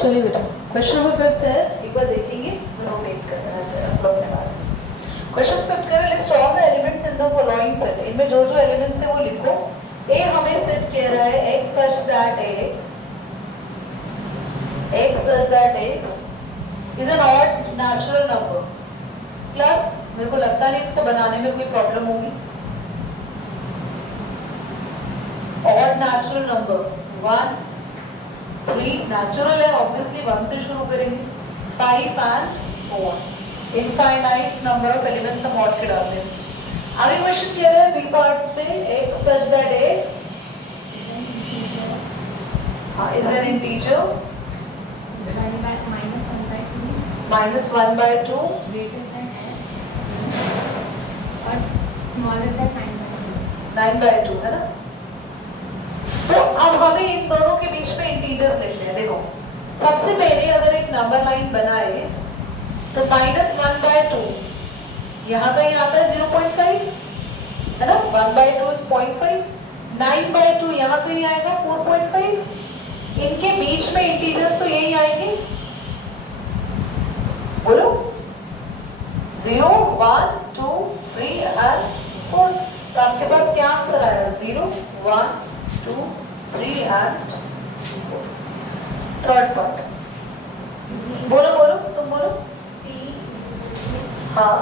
चलिए बेटा, question number 5 है, एक बार देखेंगे, नोटेट करना है आप लोग अपने पास। क्वेश्चन 5 करें, list all the elements in the following set. इनमें जो जो एलिमेंट्स है वो लिखो। ए हमें सेट कह रहा है x such that x is an odd natural number plus, मेरे को लगता नहीं इसको बनाने में कोई प्रॉब्लम होगी। odd natural number 1 3 नेचुरल है, ऑब्वियसली 1 से शुरू करेंगे, 5 and so on, infinite number of elements हम ऑड के डालते हैं। आगे क्वेश्चन कह रहा है बी पार्ट्स पे x such that x is an integer minus 1 by 2 9 by 2 है ना। तो अब हमें इन दोनों के बीच में इंटीजर्स लिखने हैं। देखो, सबसे पहले अगर एक नंबर लाइन बनाए तो -1/2 यहाँ कहीं आता है 0.5 है ना, 1/2 is 0.5, 9/2 यहाँ कहीं आएगा 4.5। इनके बीच में इंटीजर्स तो यही आएंगे, बोलो 0 1 2 3 और 4। तो आपके पास क्या आंसर आया? 0 1 2 3 and 4। थर्ड पार्ट बोलो बोलो, तुम बोलो। हाँ,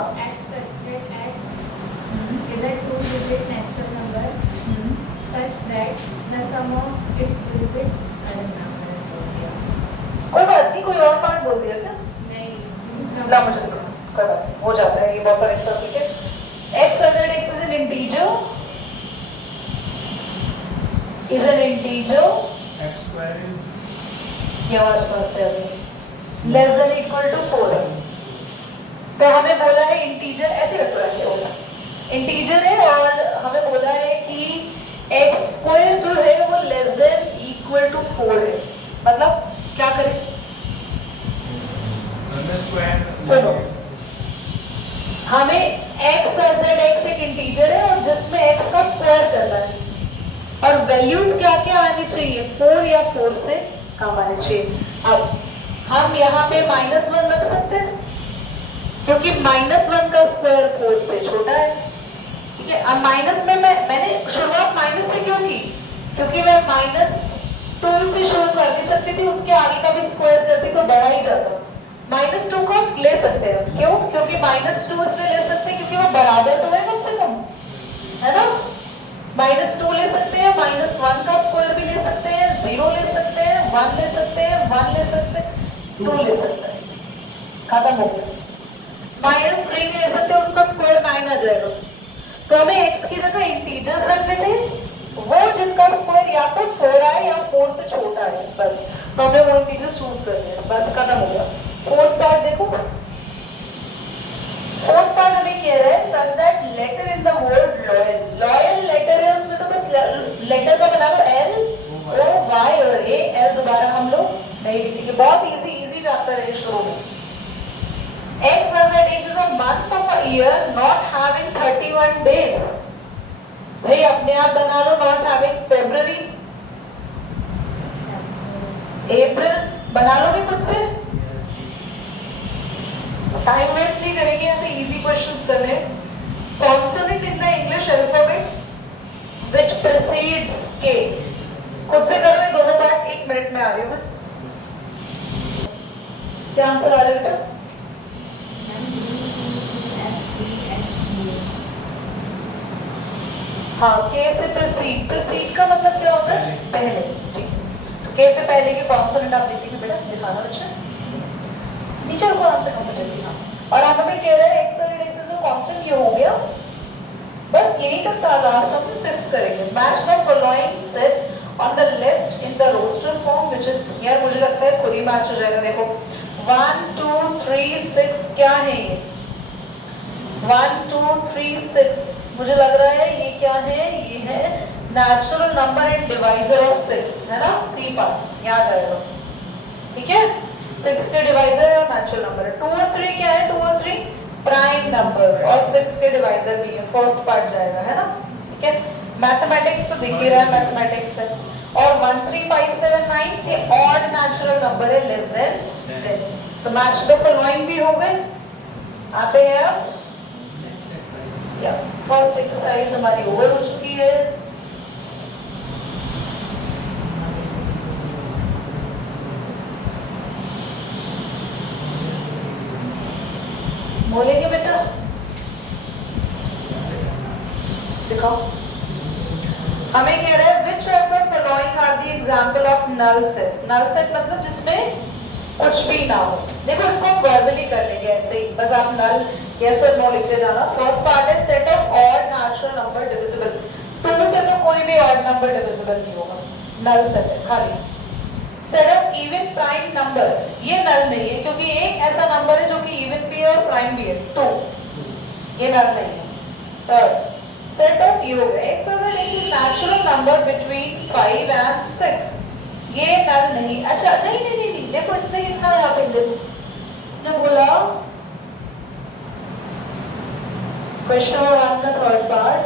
is a two-digit natural number such that the sum of its digits are number। कोई बात नहीं, कोई और पार्ट बोल दिया क्या? नहीं, ला मुझे दिखा, कोई बात नहीं, हो जाता है, ये बहुत सारे एक्सरसाइज है। x such that x is an integer x square is ये आसपास से लेस देन इक्वल टू 4 है। तो हमें बोला है इंटीजर, ऐसे रखो, ऐसे होगा, इंटीजर है और हमें बोला है कि x स्क्वायर जो है वो लेस देन इक्वल टू 4 है। मतलब क्या करें? सुनो, हमें x such that x एक इंटीजर है और जिसमें x का स्क्वायर करना है और वैल्यूज क्या क्या आनी चाहिए? 4 या 4 से कम आने चाहिए। अब हम यहाँ पे -1 रख सकते हैं क्योंकि -1 का स्क्वायर 4 से छोटा है, ठीक है। अब माइनस में मैंने शुरुआत माइनस से क्यों की? क्योंकि मैं -2 से शुरू कर भी सकती थी, उसके आगे का भी स्क्वायर करती तो बढ़ा ही जाता। -2 को ले सकते हैं, क्यों? क्योंकि -2 इसलिए ले सकते हैं क्योंकि वो बराबर तो है कम से कम, है ना। -2 ले सकते हैं, -1 का स्क्वायर भी ले सकते हैं, 0 ले सकते हैं, 1 ले सकते हैं, 1 ले सकते हैं, 2 ले सकते हैं, खत्म हो गया। -3 ले सकते हैं, उसका स्क्वायर 9 आ जाएगा। तो हमें x की जगह इंटीजर्स रखने थे, वो जिनका स्क्वायर या तो 4 आए या 4 से छोटा है, बस। तो हमने वो इंटीजर्स चूज कर लिया, बस खत्म हो गया। फोर्थ पार्ट देखो, फोर्थ पार्ट हमें कह रहा है such that letter in the word loyal, loyal letter है उसमें, तो बस लेटर का बना लो L O Y और A, L दोबारा हम लोग नहीं लिखेंगे, बहुत इजी चैप्टर है शुरू में। X such that X is a month of a year not having 31 days, भाई अपने आप बना लो not having February, April, बना लोगे खुद से, टाइम वेस्ट नहीं करेंगे, ऐसे इजी क्वेश्चंस कर रहे हैं। Consonant in the English alphabet which precedes के, खुद से कर रहे दोनों पार्ट, 1 मिनट में आ रही हूँ मैं। क्या आंसर आ रहा है बेटा? हाँ, के से प्रीसीड, प्रीसीड का मतलब क्या होता है? पहले, ठीक। तो के से पहले के कॉन्सोनेंट आप देखेंगे बेटा, दिखाना बच्चा टीचर को आपसे कंफर्टेबली। हाँ, और आप हमें कह रहे हैं x और x जो कांस्टेंट ये हो गया, बस यही तक था। लास्ट हम 6 करेंगे। Match the following set on the left in the roster form which is, यार मुझे लगता है खुद ही मैच हो जाएगा। देखो 1 2 3 6 क्या है ये? 1 2 3 6 मुझे लग रहा है ये क्या है? ये है natural number and divisor of 6, है ना। सी पार्ट यहाँ जाएगा, ठीक है। 6 के डिवाइजर और नेचुरल नंबर है। 2 और 3 क्या है? 2 और 3 प्राइम नंबर्स और 6 के डिवाइजर भी है, फर्स्ट पार्ट जाएगा, है ना, ठीक है। मैथमेटिक्स तो दिख ही रहा है, मैथमेटिक्स है। और 1 3 5 7 9 ये ऑड नेचुरल नेचुरल नंबर है लेस देन 10। तो मैच द फॉलोइंग भी हो गए। आते हैं अब या फर्स्ट एक्सरसाइज हमारी ओवर हो चुकी है। बोलेंगे बेटा, दिखाओ। हमें कह रहा है which of the following are the example of null set. Null set मतलब जिसमें कुछ भी ना हो। देखो इसको हम वर्बली कर लेंगे ऐसे ही, बस आप नल यस और नो लिखते जाना। फर्स्ट पार्ट है set of odd natural number divisible. 2 से तो कोई भी ऑड नंबर डिविजिबल नहीं होगा, नल सेट है खाली। Set of even prime number, ये नल नहीं है क्योंकि एक ऐसा नंबर है जो कि इवन भी है और प्राइम भी है, तो ये नल नहीं है। थर्ड सेट ऑफ ये हो गया एक नेचुरल नंबर बिटवीन 5 and 6, ये नल नहीं। अच्छा नहीं नहीं नहीं, नहीं। देखो इसने कितना यहाँ पे देखो, इसने बोला क्वेश्चन नंबर 1 का third part,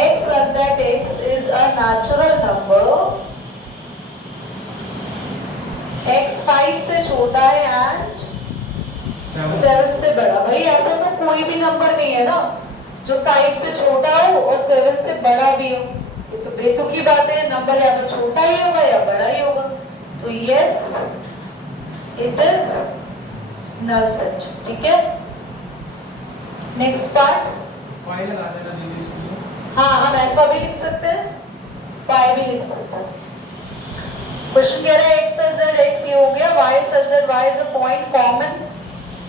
x such that x is a natural number, x 5 से छोटा है and 7 से बड़ा। भाई ऐसा तो कोई भी नंबर नहीं है ना जो 5 से छोटा हो और 7 से बड़ा भी हो। ये तो बेतुकी बात है, नंबर या तो छोटा ही होगा या बड़ा ही होगा। तो yes it is null set. ठीक है, नेक्स्ट पार्ट। फाइल लगा देना दीदी इसको। हाँ हम ऐसा भी लिख सकते हैं, 5 भी लिख सकते हैं। क्वेश्चन कह रहा है x such that x ये हो गया, y such that y is a point common।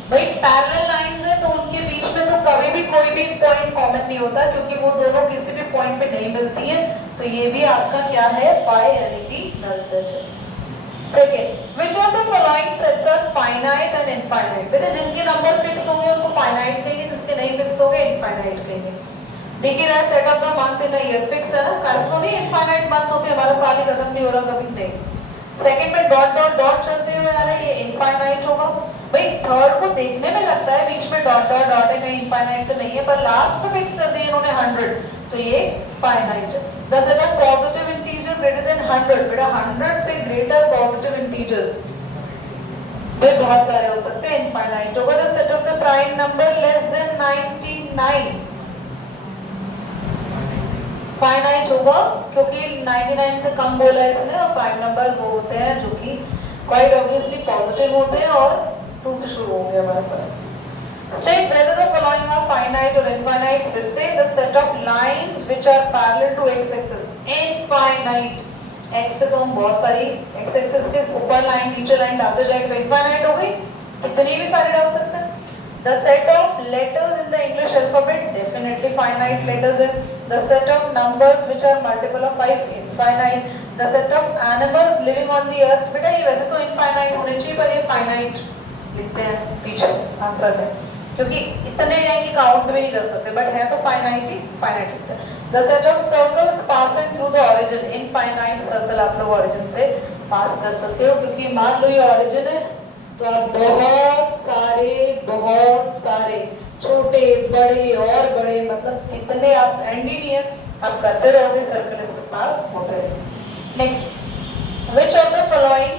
भाई पैरेलल लाइंस है तो उनके बीच में तो कभी भी कोई भी पॉइंट कॉमन नहीं होता क्योंकि वो दोनों किसी भी पॉइंट पे नहीं मिलती है। तो ये भी आपका क्या है, पाई यानी कि नल सेट है। Second, which of the following sets are finite and infinite. बेटा जिनके नंबर फिक्स होंगे उनको फाइनाइट कहेंगे, जिसके नहीं फिक्स होंगे इनफाइनाइट कहेंगे। देखिए रहा set of the month in a year fix है ना, कैसे नहीं इनफाइनाइट मंथ होते, हमारा साल ही खत्म नहीं हो रहा कभी नहीं। सेकंड में डॉट डॉट डॉट चलते हुए आ रहा है, ये इनफाइनाइट होगा। भाई थर्ड को देखने में लगता है बीच में डॉट डॉट डॉट है, कहीं इनफाइनाइट तो नहीं है, पर लास्ट में फिक्स कर दिया इन्होंने 100, तो ये फाइनाइट है। The set of positive integer greater than 100। बेटा 100 से ग्रेटर पॉजिटिव इंटीजर्स भाई बहुत सारे हो सकते हैं, इनफाइनाइट होगा। The set of the prime number less than 99 finite होगा क्योंकि 99 से कम बोला है इसने, और प्राइम नंबर वो होते हैं जो कि क्वाइट ऑब्वियसली पॉजिटिव होते हैं और 2 से शुरू होंगे हमारे पास। State whether the following are finite or infinite. They say the set of lines which are parallel to x axis infinite। x से तो हम बहुत सारी x axis के ऊपर लाइन नीचे लाइन डालते जाएंगे तो infinite हो गई, इतनी भी सारी डाल सकते हैं। The set of letters in the English alphabet definitely finite letters है। The set of numbers which are multiple of 5 infinite। The set of animals living on the earth, बेटा ये वैसे तो infinite होने चाहिए पर ये finite लिखते हैं पीछे आंसर में क्योंकि इतने हैं कि काउंट भी नहीं कर सकते, बट है तो finite ही finite लिखते हैं। The set of circles passing through the origin, infinite circle आप लोग origin से पास कर सकते हो क्योंकि मान लो ये origin है तो आप बहुत सारे छोटे बड़े और बड़े मतलब इतने आप एंड ही नहीं है, आप करते रहोगे सर्कल से पास होते रहे। Next, which of the following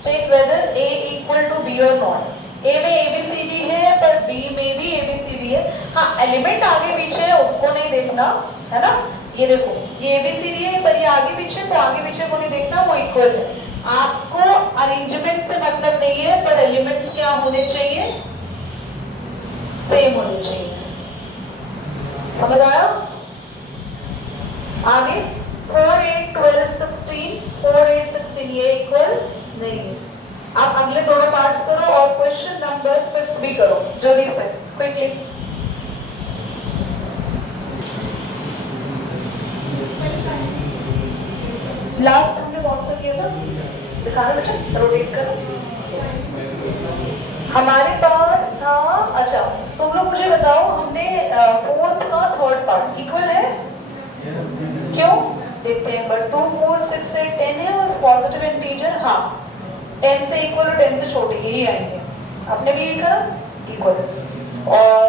state whether a equal to b और नॉट। a में ABCD है पर b में भी ABCD है। हाँ एलिमेंट आगे पीछे है उसको नहीं देखना है ना, ये देखो ये ABCD है पर ये आगे पीछे, तो आगे पीछे को नहीं देखना, वो इक्वल है। आपको अरेंजमेंट से मतलब नहीं है पर एलिमेंट्स क्या होने चाहिए, सेम होने चाहिए। समझ आया? आगे 4 8 12 16 4 8 16 ये इक्वल नहीं है। आप अगले दोनों पार्ट्स करो और क्वेश्चन नंबर 5 भी करो जल्दी से क्विकली। लास्ट हमने कौन सा किया था, दिखाना बेटा, रोटेट करो। हमारे पास था, अच्छा तुम लोग मुझे बताओ हमने 4th का 3rd पार्ट इक्वल है क्यों, देखते हैं। बट 2 4 6 से 10 है और पॉजिटिव इंटीजर हाँ 10 से इक्वल और 10 से छोटे यही आएंगे, आपने भी यही करा इक्वल। और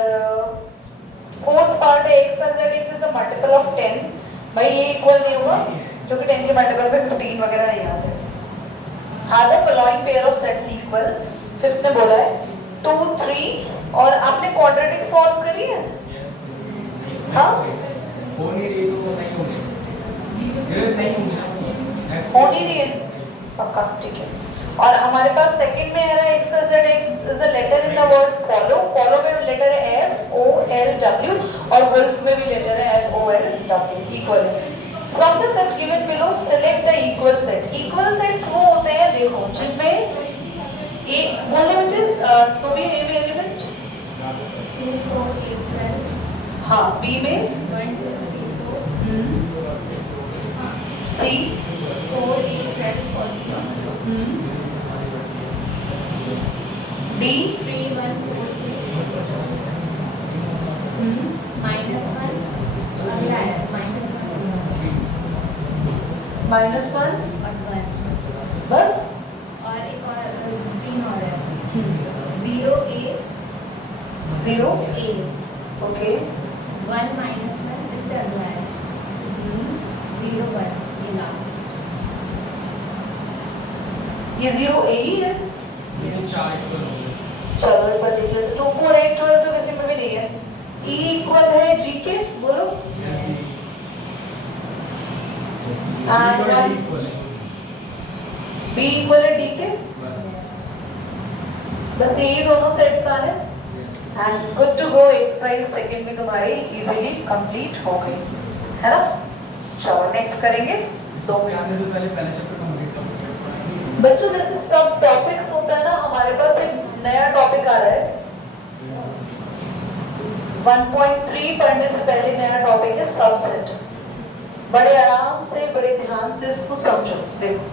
4th पार्ट है x such that x is the multiple of 10। भाई ये इक्वल नहीं होगा क्योंकि 10 के मल्टीपल पे 15 वगैरह नहीं आते। Are the following pair of sets equal, fifth ने बोला है 2 3 और आपने क्वाड्रेटिक सॉल्व करी है? हाँ हो नहीं रही तो नहीं होगी, ये नहीं होगी, हो नहीं रही है पक्का, ठीक है। और हमारे पास सेकंड में है ना x such that x is a letter in the word follow, follow में लेटर है f o l w और wolf में भी लेटर है f o l w, equal है। From the set given below select the equal set. Equal sets वो होते हैं देखो जिनमें एक बोले मुझे so भी a में एलिमेंट, 2 4 8 12 हाँ b में 1 2 3 4 c 4 8 12 14 d 3 1 4 6 -1 अगला है -1 -1 और 1 बस और एक और 3 और है 0 a 0 a ओके 1 -1 इससे अगला है 0 1 ये लास्ट ये 0 a ही है। ये 4 इक्वल हो गए। चलो एक बार देख लेते, 2 4 8 12 तो किसी में भी नहीं है। e इक्वल है g के, बोलो And and equal है, b इक्वल है d के, बस बस यही दोनों सेट्स आ रहे हैं and good to go. Exercise second में तुम्हारी इजीली कंप्लीट हो गई है ना। चलो नेक्स्ट करेंगे। सो आने से पहले चैप्टर कंप्लीट कर बच्चों जैसे सब टॉपिक्स होता है ना, हमारे पास एक नया टॉपिक आ रहा है 1.3 पढ़ने से पहले नया टॉपिक है सबसेट। बड़े आराम से बड़े ध्यान से इसको समझो। देखो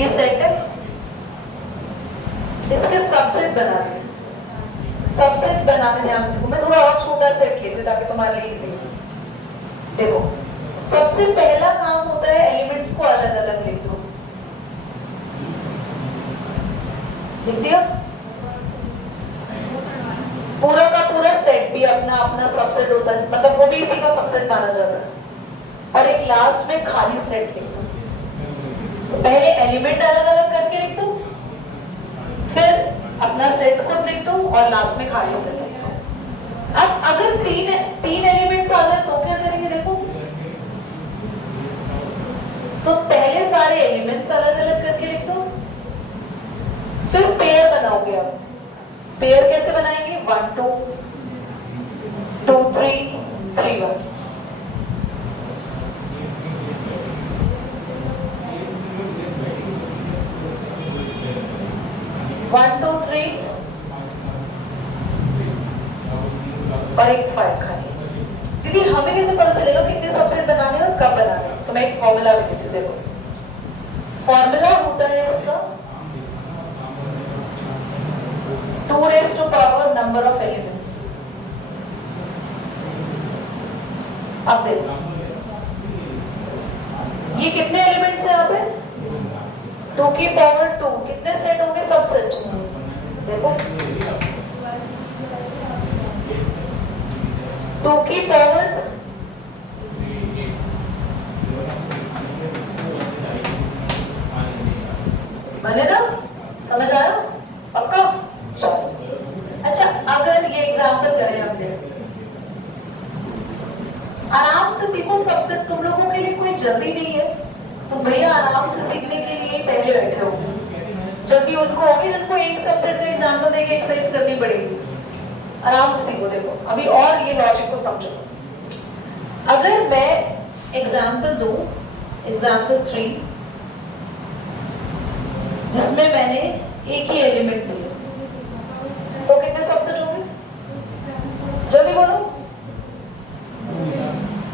ये सेट है, इसके सबसेट बना रहे हैं। सबसेट बनाने ध्यान से, मैं थोड़ा और छोटा सेट लेती हूँ ताकि तुम्हारे लिए इजी हो। देखो सबसे पहला काम होता है एलिमेंट्स को अलग अलग लिख दो। लिख दिया? पूरा का पूरा सेट भी अपना अपना सबसेट होता है, मतलब वो भी इसी का सबसेट माना जाता है। और एक लास्ट में खाली सेट लिख दो। तो पहले एलिमेंट अलग अलग करके लिख दो, फिर अपना सेट खुद लिख दो और लास्ट में खाली सेट लिख दो। अब अगर तीन एलिमेंट्स आ जाए तो क्या करेंगे? देखो तो पहले सारे एलिमेंट्स अलग अलग करके लिख दो, फिर पेयर बनाओगे। अब पेयर कैसे बनाएंगे? 1 2 2 3 3 1। वन टू थ्री और एक 5 खाली। दीदी हमें कैसे पता चलेगा कितने सबसेट बनाने और कब बनाने? तो मैं एक फॉर्मूला भी देती हूँ। देखो फॉर्मूला होता है इसका 2 raised to power number of elements। अब देखो ये कितने एलिमेंट्स हैं यहाँ पे? 2 की पावर 2, कितने सेट होंगे? सबसेट। देखो 2 की पावर बने ना? समझ आया? पक्का? चलो अच्छा, अगर ये एग्जाम्पल करें हमने, आराम से सीखो सबसेट। तुम लोगों के लिए कोई जल्दी नहीं है, तुम भैया आराम से सीखने के लिए पहले बैठे हो। जल्दी उनको होगी जिनको एक सबसेट का एग्जाम्पल देके एक्सरसाइज करनी पड़ेगी। आराम से सीखो। देखो अभी और ये लॉजिक को समझो। अगर मैं एग्जाम्पल दूं, एग्जाम्पल 3 जिसमें मैंने एक ही एलिमेंट लिया, तो कितने सबसेट होंगे? जल्दी बोलो।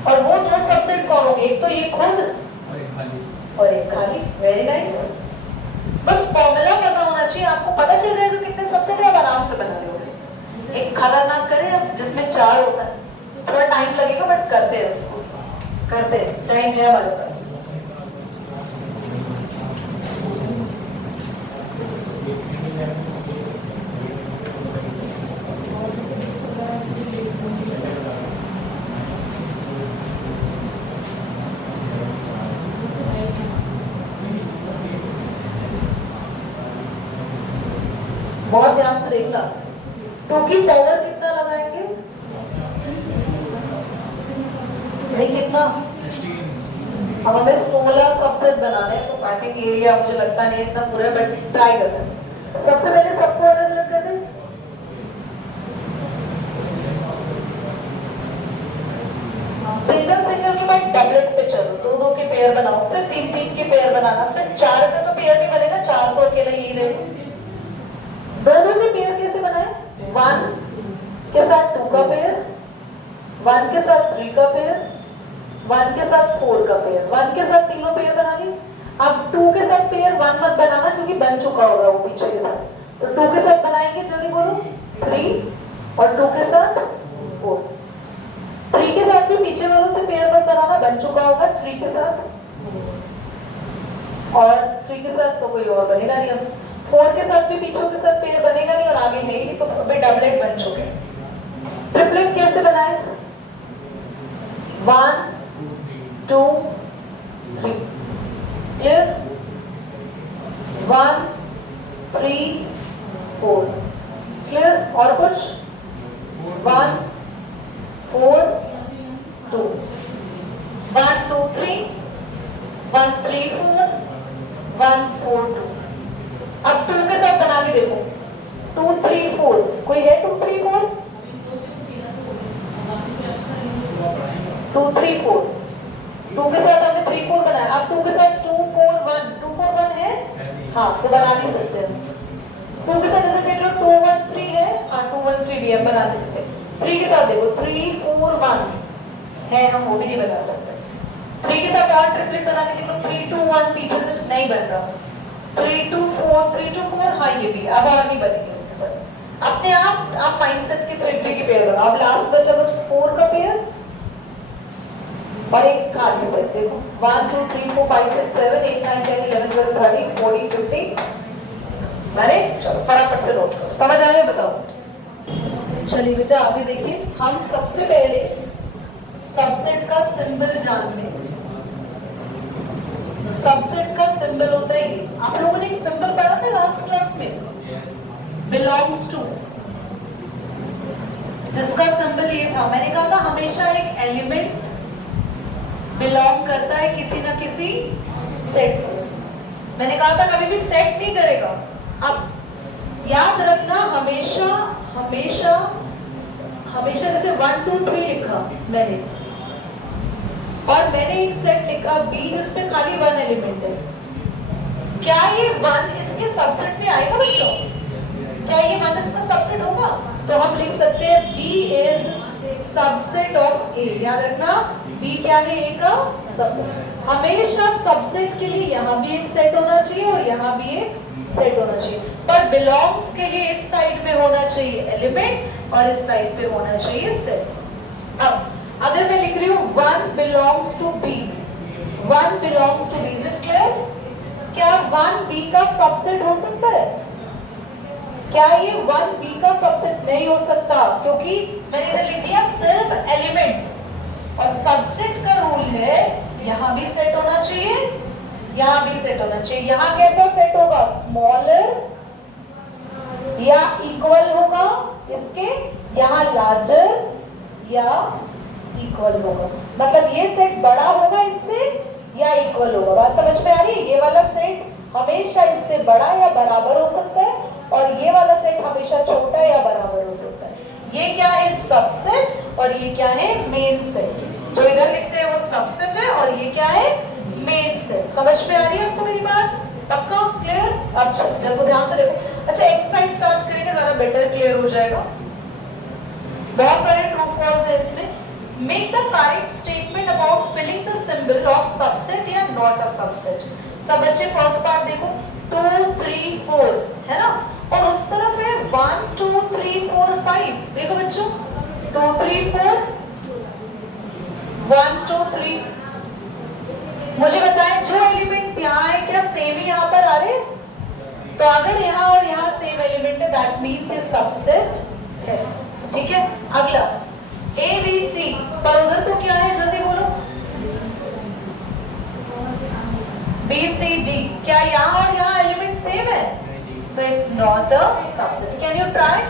और वो 2 सबसेट कौन होंगे? एक तो ये खुद और एक खाली। Very nice. बस फॉर्मूला पता होना चाहिए, आपको पता चल जाएगा कितने सबसेट है, आप आराम से बना लोगे। एक खतरनाक करें अब जिसमें 4 होता है, थोड़ा टाइम लगेगा बट करते हैं उसको, करते हैं, टाइम है हमारे पास। 2 की पावर कितना लगाएंगे भाई, कितना? 16 अब हमें 16 सबसेट बनाने हैं, तो आई थिंक एरिया मुझे लगता नहीं है इतना पूरा, बट ट्राई करते हैं। सबसे पहले सबको अलग अलग कर दें। सिंगल सिंगल के बाद डबलेट पे चलो, 2 2 के पेयर बनाओ, फिर 3 3 के पेयर बनाना, फिर 4 का तो पेयर नहीं बनेगा, 4 तो अकेला यही रहे। 2 2 के पेयर कैसे बनाए? 1 के साथ 2 का पेयर, 1 के साथ 3 का पेयर, 1 के साथ 4 का पेयर, 1 के साथ तीनों पेयर बना लिए। अब 2 के साथ पेयर 1 मत बनाना क्योंकि बन चुका होगा वो पीछे के साथ, तो 2 के साथ बनाएंगे, जल्दी बोलो। 3 और 2 के साथ 4। 3 के साथ भी पीछे वालों से पेयर मत बनाना, बन चुका होगा 3 के साथ, और 3 के साथ तो कोई और बनेगा नहीं। अब 4 के साथ भी पीछे के साथ पेयर बनेगा नहीं, और आगे है ही, तो अभी डबलेट बन चुके हैं। ट्रिपलेट कैसे बनाए? 1 2 3, क्लियर? 1 3 4, क्लियर? और कुछ? 1 4 2, 1 2 3, 1 3 4, 1 4 2। अब 2 के साथ बना के देखो, 2 3 4, कोई है 2 3 4? 2 3 4, 2 के साथ हमने 3 4 बनाया। अब 2 के साथ 2 4 1, 2 4 1 है, हाँ, तो बना नहीं सकते हम। 2 के साथ देख लो 2 1 3 है, हाँ 2 1 3 भी हम बना नहीं सकते। 3 के साथ देखो 3 4 1 है, हम वो भी नहीं बना सकते। 3 के साथ और ट्रिपलेट बना के देखो, 3 2 1 पीछे से नहीं बन रहा, 3 2 4 3 2 4, हाँ ये भी अब और नहीं बनेंगे इसके साथ। अपने आप माइंडसेट के 3 3 के पेयर बनाओ। अब लास्ट बचा बस 4 का पेयर और एक खाली सेट, देखो 1 2 3 4 5 6 7 8 9 10 11 12 13 14 15। मैंने चलो फटाफट से नोट करो, समझ आया? बताओ। चलिए बेटा आगे देखिए, हम सबसे पहले सबसेट का सिंबल जान लें। सबसेट का सिंबल होता है ये, आप लोगों ने एक सिंबल पढ़ा था लास्ट क्लास में, बिलोंग्स टू, जिसका सिंबल ये था। मैंने कहा था हमेशा एक एलिमेंट बिलोंग करता है किसी ना किसी सेट से। मैंने कहा था कभी भी सेट नहीं करेगा। अब याद रखना, हमेशा हमेशा हमेशा जैसे 1 2 3 लिखा मैंने, और मैंने एक सेट लिखा B जिसमें खाली 1 एलिमेंट है, क्या ये 1 इसके सबसेट में आएगा बच्चों? क्या ये 1 इसका सबसेट होगा? तो हम लिख सकते हैं B is subset of A। याद रखना B क्या है? A का सबसेट। हमेशा सबसेट के लिए यहाँ भी एक सेट होना चाहिए और यहाँ भी एक सेट होना चाहिए, पर बिलोंग्स के लिए इस साइड में होना चाहिए एलिमेंट और इस साइड पे होना चाहिए सेट। अब अगर मैं लिख रही हूँ 1 belongs to B, 1 belongs to B, is it clear? क्या 1 B का सबसेट हो सकता है? क्या ये 1 B का सबसेट नहीं हो सकता? क्योंकि मैंने इधर लिख दिया सिर्फ एलिमेंट, और सबसेट का रूल है यहाँ भी सेट होना चाहिए, यहाँ भी सेट होना चाहिए। यहाँ कैसा सेट होगा? स्मॉलर या इक्वल होगा इसके, यहाँ लार्जर या इक्वल होगा। मतलब ये सेट बड़ा होगा इससे या इक्वल होगा। बात समझ में आ रही है? ये वाला सेट हमेशा इससे बड़ा या बराबर हो सकता है, और ये वाला सेट हमेशा छोटा या बराबर हो सकता है। ये क्या है? सबसेट, और ये क्या है? Main set. जो इधर लिखते हैं वो सबसेट है, और ये क्या है? Main set. समझ में आ रही है आपको मेरी बात? पक्का? क्लियर? अब देखो ध्यान से देखो। अच्छा, एक्सरसाइज स्टार्ट करेंगे, ज्यादा बेटर क्लियर हो जाएगा। बहुत सारे ट्रू फॉल्स है इसमें। Make the correct statement about filling the symbol of subset या not a subset। सब बच्चे फर्स्ट पार्ट देखो, 2 3 4 है ना, और उस तरफ है 1 2 3 4 5। देखो बच्चों, 2 3 4 1 2 3। मुझे बताएं जो एलिमेंट्स यहाँ है क्या सेम ही यहाँ पर आ रहे? तो अगर यहाँ और यहाँ सेम एलिमेंट है, दैट मीन्स ये सबसेट है। ठीक है, अगला A B C, पर उधर तो क्या है? जल्दी बोलो। B C D, क्या यहाँ और यहाँ एलिमेंट सेम है? तो it's not a subset. Can you try?